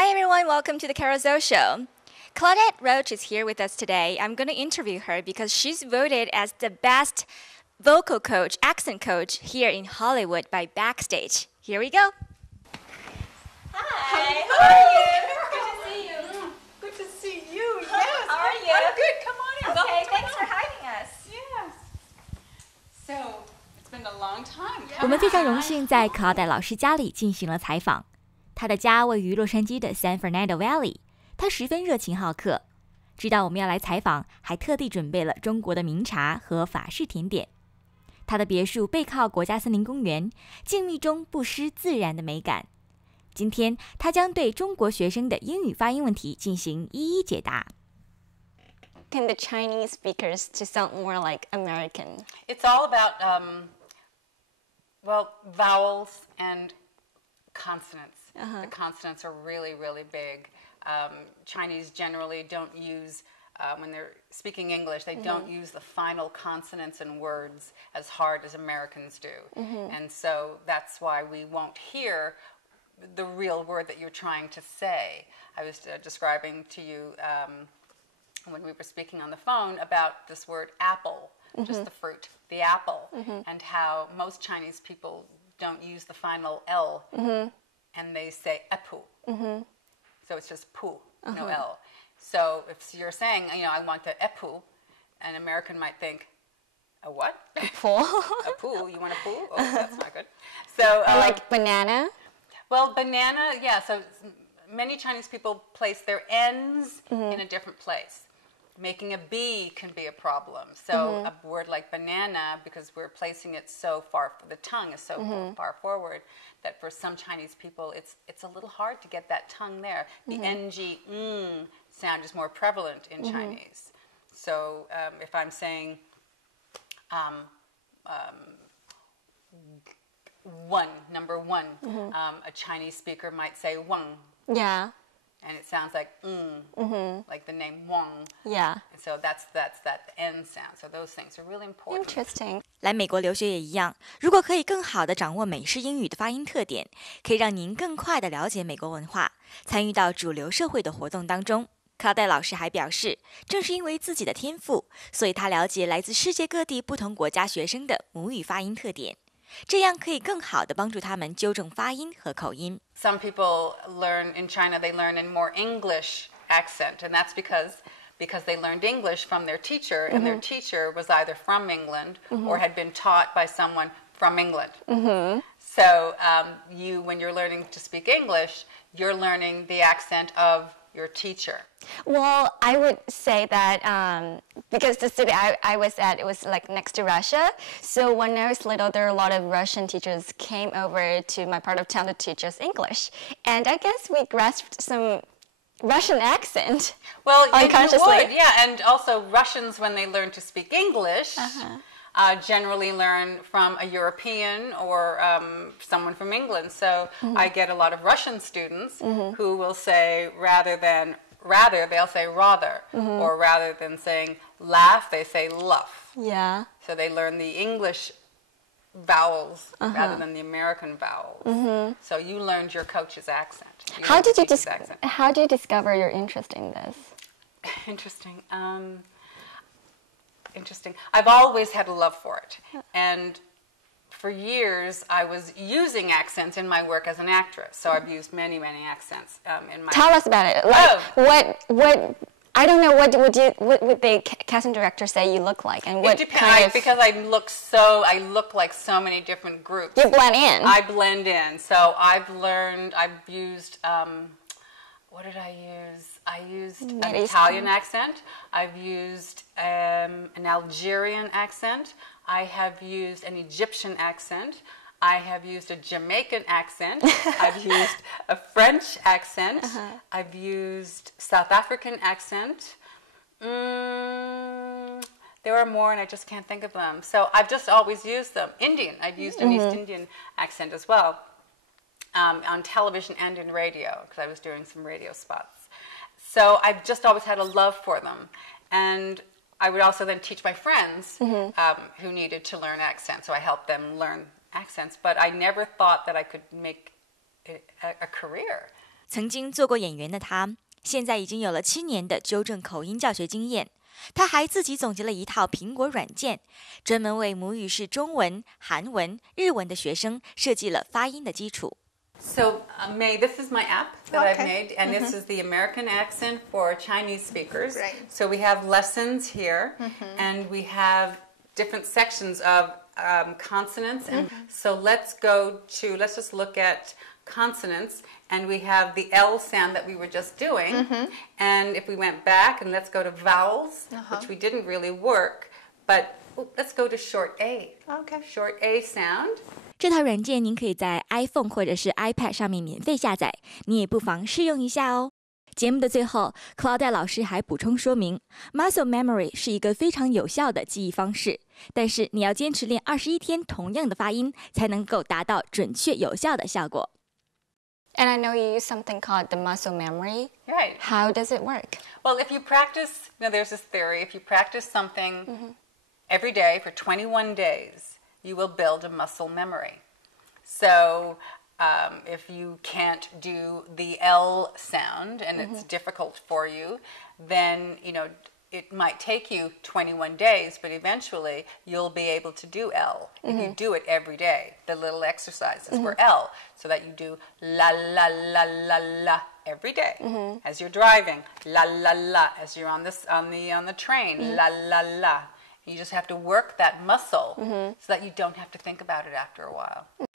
Hi everyone, welcome to the Carousel Show. Claudette Roach is here with us today. I'm going to interview her because she's voted as the best vocal coach, accent coach here in Hollywood by Backstage. Here we go. Hi, how are you? Good to see you. Yes. How are you? I'm good. Come on in. Okay, thanks for having us. Yes. So, it's been a long time. 我们非常荣幸在考代老师家里进行了采访。他的家位于洛杉矶的 San Fernando Valley， 他十分热情好客。知道我们要来采访，还特地准备了中国的名茶和法式甜点。他的别墅背靠国家森林公园，静谧中不失自然的美感。今天他将对中国学生的英语发音问题进行一一解答。Can the Chinese speakers to sound more like American? It's all about, vowels and consonants. The consonants are really, really big. Chinese generally don't use, when they're speaking English, they don't use the final consonants in words as hard as Americans do. And so that's why we won't hear the real word that you're trying to say. I was describing to you when we were speaking on the phone about this word apple, just the fruit, the apple, and how most Chinese people don't use the final L, and they say apple. So it's just pu, no L. So if you're saying, I want the apple, an American might think, a what? A poo? A poo? You want a poo? Oh, that's not good. So like banana? Well, banana, yeah. So many Chinese people place their N's in a different place. Making a B can be a problem. So a word like banana, because we're placing it so far, the tongue is so far forward, that for some Chinese people, it's a little hard to get that tongue there. The ng, sound is more prevalent in Chinese. So if I'm saying number one, a Chinese speaker might say wang. Yeah. And it sounds like like the name Wang. Yeah. So that's that N sound. So those things are really important. Interesting. 来美国留学也一样，如果可以更好地掌握美式英语的发音特点，可以让您更快地了解美国文化，参与到主流社会的活动当中。卡戴老师还表示，正是因为自己的天赋，所以他了解来自世界各地不同国家学生的母语发音特点，这样可以更好地帮助他们纠正发音和口音。Some people learn in China, they learn in more English accent, and that's because they learned English from their teacher, and their teacher was either from England or had been taught by someone from England. So when you're learning to speak English, you're learning the accent of your teacher. Well, I would say that because the city I was at, it was like next to Russia. So when I was little, there were a lot of Russian teachers came over to my part of town to teach us English. And I guess we grasped some Russian accent. Well, unconsciously. You would, yeah. And also Russians, when they learn to speak English, generally learn from a European or someone from England. So I get a lot of Russian students who will say rather, they'll say rather. Or rather than saying laugh, they say luff. Yeah. So they learn the English vowels rather than the American vowels. So you learned your coach's accent. How did you discover your interest in this? Interesting. Interesting. I've always had a love for it. And for years, I was using accents in my work as an actress. So I've used many, many accents in my... Tell us about it. Like, what I don't know, what would the casting director say you look like? And what it depends, because I look like so many different groups. You blend in. I blend in. So I've used... what did I use? I used an Italian accent. I've used an Algerian accent. I have used an Egyptian accent. I have used a Jamaican accent. I've used a French accent. I've used South African accent. There are more, and I just can't think of them. So I've just always used them. Indian. I've used an East Indian accent as well. On television and in radio, because I was doing some radio spots. So I've just always had a love for them. And I would also then teach my friends who needed to learn accents. So I helped them learn accents. But I never thought that I could make a career 曾经做过演员的他，现在已经有了7年的纠正口音教学经验。他还自己总结了一套苹果软件，专门为母语是中文、韩文、日文的学生设计了发音的基础。So, May, this is my app that I've made, and this is the American accent for Chinese speakers. Great. So we have lessons here, and we have different sections of consonants. And so let's just look at consonants, and we have the L sound that we were just doing. And if we went back, and let's go to vowels, which we didn't really work, but let's go to short A. Okay. Short A sound. 这套软件您可以在 iPhone 或者是 iPad 上面免费下载，你也不妨试用一下哦。节目的最后，克劳戴老师还补充说明 ，Muscle Memory 是一个非常有效的记忆方式，但是你要坚持练21天同样的发音，才能够达到准确有效的效果。And I know you use something called the muscle memory. Right. How does it work? Well, if you practice, there's this theory, if you practice something every day for 21 days, you will build a muscle memory. So if you can't do the L sound and it's difficult for you, then, it might take you 21 days, but eventually you'll be able to do L. If you do it every day, the little exercises for L, so that you do la la la la la every day as you're driving, la la la as you're on the train, la la la. You just have to work that muscle so that you don't have to think about it after a while.